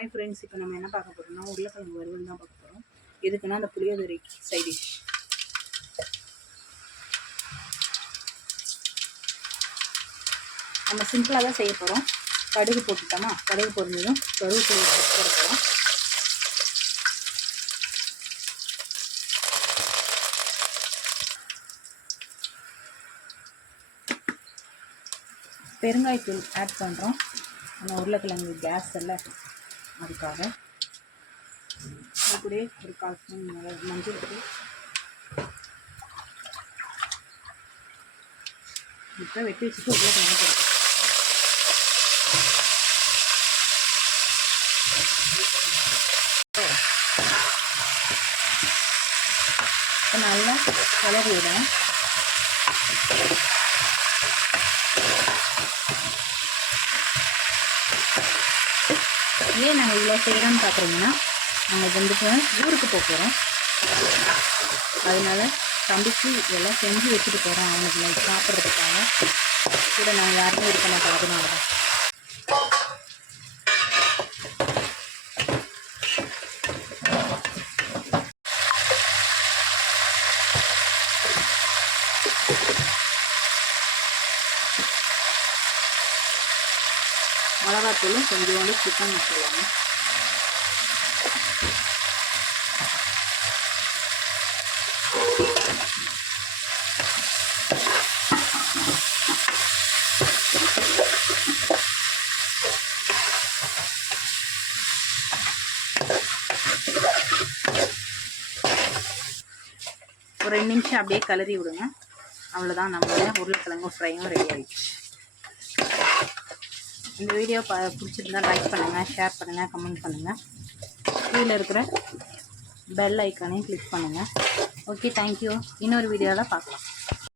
Hi friends, இப்போ நம்ம என்ன பார்க்க போகிறோம்னா உருளைக்கிழங்கு வறுவல் தான் பார்க்க போகிறோம். எதுக்குன்னா அந்த புளியோதரை சைட் டிஷ். நம்ம சிம்பிளாக தான் செய்ய போகிறோம். கடுகு போட்டுட்டோமா, கடுகு பொரிஞ்சதும் கருவேப்பிலை போட போகிறோம். பெருங்காயத்தூள் ஆட் பண்ணுறோம். நம்ம உருளைக்கிழங்கு கேஸ் எல்லாம் அதுக்காக. அது கூட ஒரு 1/4 ஸ்பூன் மஞ்சள் தூள், இப்போ வெட்டி வச்சுட்டு உருளைக்கிழங்கு போடுறோம். இப்போ நல்லா கிளறி விடணும். ஏன் நாங்கள் இவ்வளோ செய்கிறோன்னு பார்க்குறீங்கன்னா, நாங்கள் வந்துட்டு ஊருக்கு போகிறோம். அதனால தம்பிக்கு இதெல்லாம் செஞ்சு வச்சுட்டு போகிறோம். அவனுக்கு நான் சாப்பிட்றதுக்காக கூட நாங்கள் யாருமே இருக்க மாட்டோம். அதனால தான் மிளகாத்தூளும் கொஞ்சோண்டு சிக்கன் மசாலாவும் ஒரு 2 நிமிஷம் அப்படியே கிளறி விடுங்க. அவ்வளோதான், நம்மளோட உருளைக்கிழங்கு ஃப்ரையும் ரெடி ஆகிடுச்சு. இந்த வீடியோ பிடிச்சிருந்தா லைக் பண்ணுங்கள், ஷேர் பண்ணுங்கள், கமெண்ட் பண்ணுங்கள். கீழே இருக்கிற பெல் ஐக்கானையும் கிளிக் பண்ணுங்கள். Okay, thank you. இன்னொரு வீடியோவில் பார்க்கலாம்.